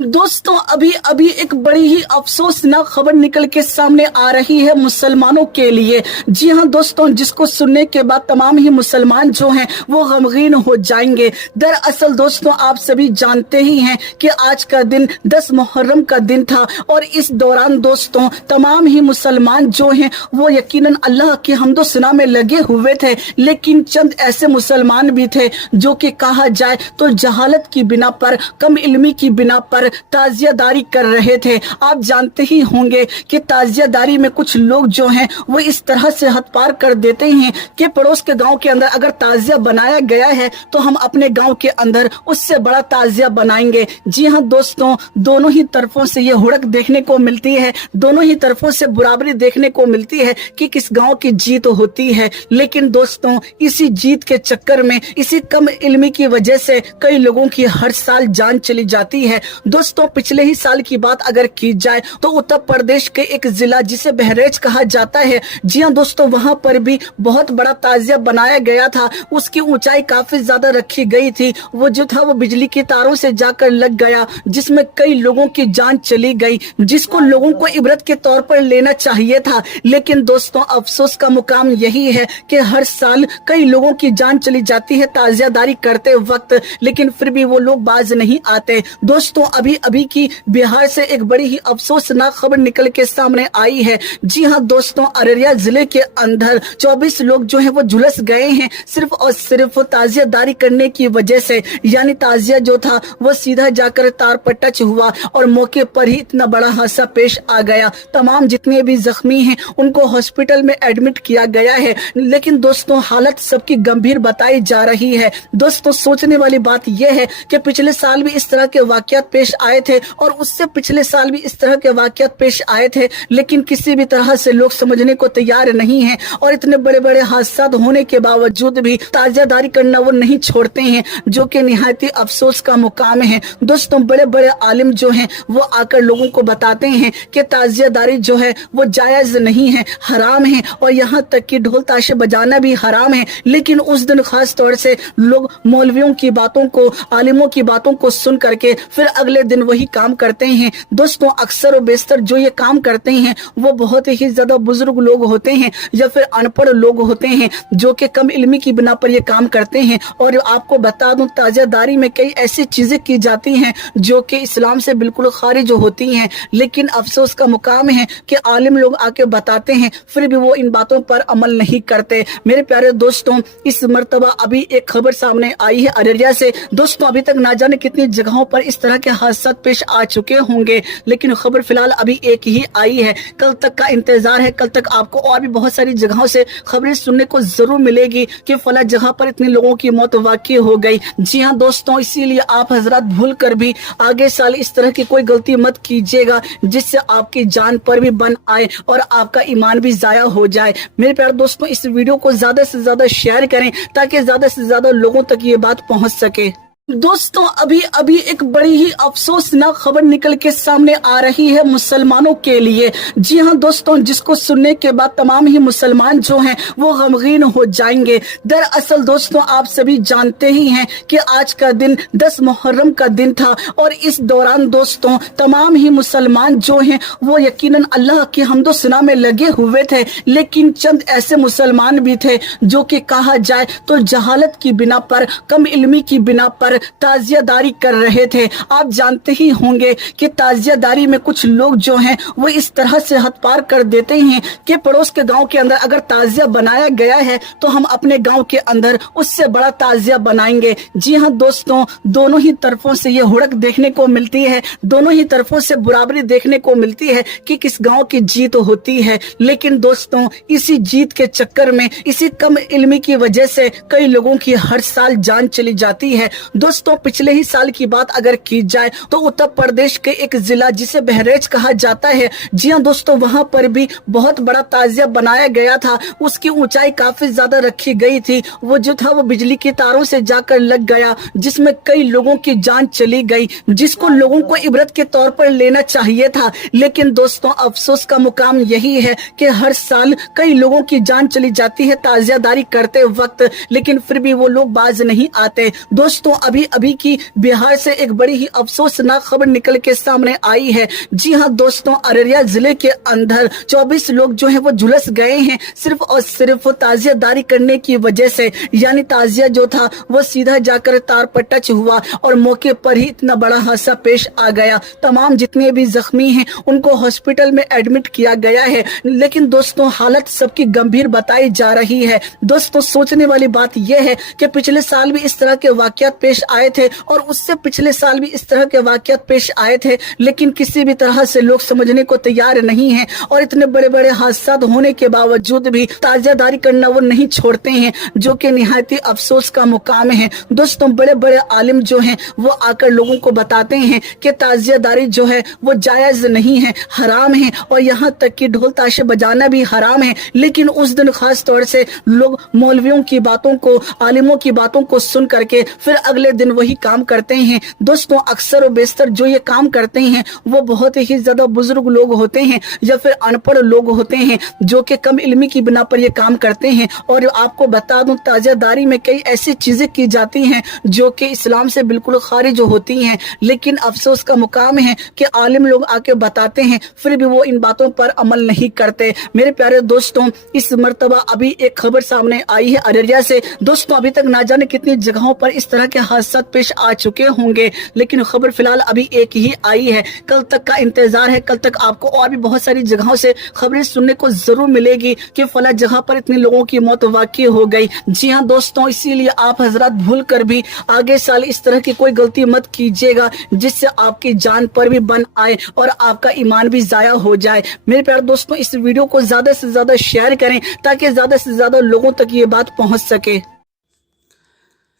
दोस्तों अभी अभी एक बड़ी ही अफसोसनाक खबर निकल के सामने आ रही है मुसलमानों के लिए। जी हां दोस्तों, जिसको सुनने के बाद तमाम ही मुसलमान जो हैं वो गमगीन हो जाएंगे। दरअसल दोस्तों आप सभी जानते ही हैं कि आज का दिन 10 मुहर्रम का दिन था और इस दौरान दोस्तों तमाम ही मुसलमान जो हैं वो यकीनन अल्लाह की हम्दो सना में लगे हुए थे, लेकिन चंद ऐसे मुसलमान भी थे जो कि कहा जाए तो जहालत की बिना पर, कम इल्मी की बिना पर ताजियादारी कर रहे थे। आप जानते ही होंगे कि ताजियादारी में कुछ लोग जो हैं वो इस तरह से हद पार कर देते हैं कि पड़ोस के गांव के अंदर अगर ताजिया बनाया गया है तो हम अपने गांव के अंदर उससे बड़ा ताजिया बनाएंगे। जी हां दोस्तों, दोनों ही तरफों से ये हुड़क देखने को मिलती है, दोनों ही तरफों से बराबरी देखने को मिलती है कि किस गांव की जीत होती है। लेकिन दोस्तों इसी जीत के चक्कर में, इसी कम इल्मी की वजह से कई लोगों की हर साल जान चली जाती है। दोस्तों पिछले ही साल की बात अगर की जाए तो उत्तर प्रदेश के एक जिला जिसे बहरेच कहा जाता है, जी हां दोस्तों, वहां पर भी बहुत बड़ा ताजिया बनाया गया था। उसकी ऊंचाई काफी ज्यादा रखी गई थी। वो जो था वो बिजली की तारों से जाकर लग गया, जिसमें कई लोगों की जान चली गई, जिसको लोगों को इबरत के तौर पर लेना चाहिए था। लेकिन दोस्तों अफसोस का मुकाम यही है कि हर साल कई लोगों की जान चली जाती है ताजियादारी करते वक्त, लेकिन फिर भी वो लोग बाज नहीं आते। दोस्तों अभी अभी की बिहार से एक बड़ी ही अफसोसनाक खबर निकल के सामने आई है। जी हां दोस्तों, अररिया जिले के अंदर 24 लोग जो हैं वो झुलस गए हैं सिर्फ और सिर्फ ताजियादारी करने की वजह से। यानी ताजिया जो था वो सीधा जाकर तार पर टच हुआ और मौके पर ही इतना बड़ा हादसा पेश आ गया। तमाम जितने भी जख्मी हैं उनको हॉस्पिटल में एडमिट किया गया है, लेकिन दोस्तों हालत सबकी गंभीर बताई जा रही है। दोस्तों सोचने वाली बात यह है कि पिछले साल भी इस तरह के वाकयात पेश आए थे और उससे पिछले साल भी इस तरह के वाकयात पेश आए थे, लेकिन किसी भी तरह से लोग समझने को तैयार नहीं हैं और इतने बड़े बड़े हादसा होने के बावजूद भी ताजियादारी करना वो नहीं छोड़ते हैं, जो कि निहायत ही अफसोस का मुकाम है। दोस्तों बड़े बड़े आलिम जो हैं वो आकर लोगों को बताते हैं कि ताजियादारी जो है वो जायज नहीं है, हराम है, और यहाँ तक कि ढोल ताशे बजाना भी हराम है। लेकिन उस दिन खास तौर से लोग मौलवियों की बातों को, आलिमों की बातों को सुन करके फिर अगले दिन वही काम करते हैं। दोस्तों अक्सर और बेशतर जो ये काम करते हैं वो बहुत ही ज्यादा बुजुर्ग लोग होते हैं या फिर अनपढ़ लोग होते हैं जो कि कम इल्मी की बिना पर ये काम करते हैं। और आपको बता दूं ताजियादारी में कई ऐसी चीजें की जाती हैं जो कि इस्लाम से बिल्कुल खारिज होती हैं, लेकिन अफसोस का मुकाम है कि आलिम लोग आके बताते हैं फिर भी वो इन बातों पर अमल नहीं करते। मेरे प्यारे दोस्तों इस मर्तबा अभी एक खबर सामने आई है अररिया से। दोस्तों अभी तक ना जाने कितनी जगहों पर इस तरह के हादसा पेश आ चुके होंगे, लेकिन खबर फिलहाल अभी एक ही आई है। कल तक का इंतजार है, कल तक आपको और भी बहुत सारी जगहों से खबरें सुनने को जरूर मिलेगी कि फला जगह पर इतने लोगों की मौत वाकई हो गई। जी हां दोस्तों, इसीलिए आप हजरत भूल कर भी आगे साल इस तरह की कोई गलती मत कीजिएगा जिससे आपकी जान पर भी बन आए और आपका ईमान भी जाया हो जाए। मेरे प्यारे दोस्तों इस वीडियो को ज्यादा से ज्यादा शेयर करें ताकि ज्यादा से ज्यादा लोगों तक ये बात पहुंच सके। दोस्तों अभी अभी एक बड़ी ही अफसोसनाक खबर निकल के सामने आ रही है मुसलमानों के लिए। जी हां दोस्तों, जिसको सुनने के बाद तमाम ही मुसलमान जो हैं वो गमगीन हो जाएंगे। दरअसल दोस्तों आप सभी जानते ही हैं कि आज का दिन 10 मुहर्रम का दिन था और इस दौरान दोस्तों तमाम ही मुसलमान जो हैं वो यकीनन अल्लाह की हम्दो सना में लगे हुए थे, लेकिन चंद ऐसे मुसलमान भी थे जो कि कहा जाए तो जहालत की बिना पर, कम इल्मी की बिना पर ताजियादारी कर रहे थे। आप जानते ही होंगे कि ताजियादारी में कुछ लोग जो हैं वो इस तरह से हद पार कर देते हैं कि पड़ोस के गांव के अंदर अगर ताजिया बनाया गया है तो हम अपने गांव के अंदर उससे बड़ा ताजिया बनाएंगे। जी हां दोस्तों, दोनों ही तरफों से ये हुड़क देखने को मिलती है, दोनों ही तरफों से बराबरी देखने को मिलती है कि किस गांव की जीत होती है। लेकिन दोस्तों इसी जीत के चक्कर में, इसी कम इल्मी की वजह से कई लोगों की हर साल जान चली जाती है। दोस्तों पिछले ही साल की बात अगर की जाए तो उत्तर प्रदेश के एक जिला जिसे बहरेच कहा जाता है, जी हां दोस्तों, वहां पर भी बहुत बड़ा ताजिया बनाया गया था। उसकी ऊंचाई काफी ज्यादा रखी गई थी। वो जो था वो बिजली की तारों से जाकर लग गया, जिसमें कई लोगों की जान चली गई, जिसको लोगों को इबरत के तौर पर लेना चाहिए था। लेकिन दोस्तों अफसोस का मुकाम यही है कि हर साल कई लोगों की जान चली जाती है ताजियादारी करते वक्त, लेकिन फिर भी वो लोग बाज नहीं आते। दोस्तों अभी अभी की बिहार से एक बड़ी ही अफसोसनाक खबर निकल के सामने आई है। जी हाँ दोस्तों, अररिया जिले के अंदर 24 लोग जो हैं वो झुलस गए हैं सिर्फ और सिर्फ ताजियादारी करने की वजह से। यानी ताजिया जो था वो सीधा जाकर तार पर टच हुआ और मौके पर ही इतना बड़ा हादसा पेश आ गया। तमाम जितने भी जख्मी हैं उनको हॉस्पिटल में एडमिट किया गया है, लेकिन दोस्तों हालत सबकी गंभीर बताई जा रही है। दोस्तों सोचने वाली बात यह है कि पिछले साल भी इस तरह के वाकयात पेश आए थे और उससे पिछले साल भी इस तरह के वाकयात पेश आए थे, लेकिन किसी भी तरह से लोग समझने को तैयार नहीं हैं और इतने बड़े बड़े हादसा होने के बावजूद भी ताजियादारी करना वो नहीं छोड़ते हैं, जो कि निहायत ही अफसोस का मुकाम है। दोस्तों बड़े बड़े आलिम जो हैं वो आकर लोगों को बताते हैं कि ताजियादारी जो है वो जायज नहीं है, हराम है, और यहाँ तक कि ढोल ताशे बजाना भी हराम है। लेकिन उस दिन खास तौर से लोग मौलवियों की बातों को, आलिमों की बातों को सुन करके फिर अगले दिन वही काम करते हैं। दोस्तों अक्सर और बेशतर जो ये काम करते हैं वो बहुत ही ज्यादा बुजुर्ग लोग होते हैं या फिर अनपढ़ लोग होते हैं जो कि कम इल्मी की बिना पर ये काम करते हैं। और आपको बता दूं ताजियादारी में कई ऐसी चीजें की जाती हैं जो कि इस्लाम से बिल्कुल खारिज होती हैं, लेकिन अफसोस का मुकाम है कि आलिम लोग आके बताते हैं फिर भी वो इन बातों पर अमल नहीं करते। मेरे प्यारे दोस्तों इस मर्तबा अभी एक खबर सामने आई है अररिया से। दोस्तों अभी तक ना जाने कितनी जगहों पर इस तरह के हादसा पेश आ चुके होंगे, लेकिन खबर फिलहाल अभी एक ही आई है। कल तक का इंतजार है, कल तक आपको और भी बहुत सारी जगहों से खबरें सुनने को जरूर मिलेगी कि फला जगह पर इतने लोगों की मौत वाकई हो गई। जी हाँ दोस्तों, इसीलिए आप हजरात भूल कर भी आगे साल इस तरह की कोई गलती मत कीजिएगा जिससे आपकी जान पर भी बन आए और आपका ईमान भी जाया हो जाए। मेरे प्यारे दोस्तों इस वीडियो को ज्यादा से ज्यादा शेयर करें ताकि ज्यादा से ज्यादा लोगों तक ये बात पहुंच सके।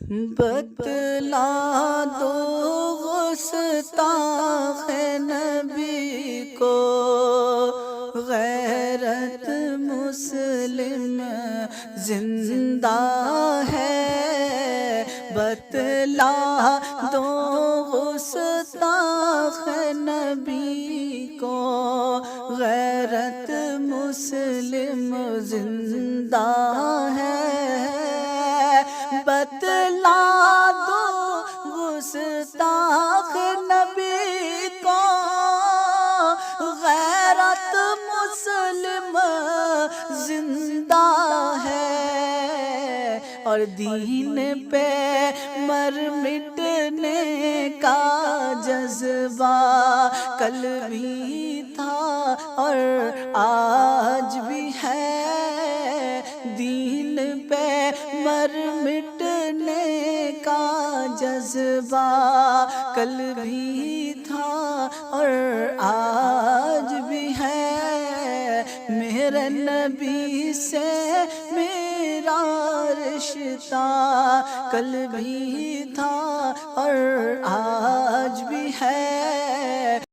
बतला दो गुस्ताखे नबी को, गैरत मुस्लिम जिंदा है। बतला दो गुस्ताखे नबी को, गैरत मुस्लिम जिंदा है। बतला दो गुस्ताख नबी को, गैरत मुस्लिम जिंदा है। और दीन पे मर मिटने का जज्बा कल भी था और आज भी है। दीन पे मर मिटने का जज्बा कल भी था और आज भी है। मेरे नबी से मेरा रिश्ता कल भी था और आज भी है।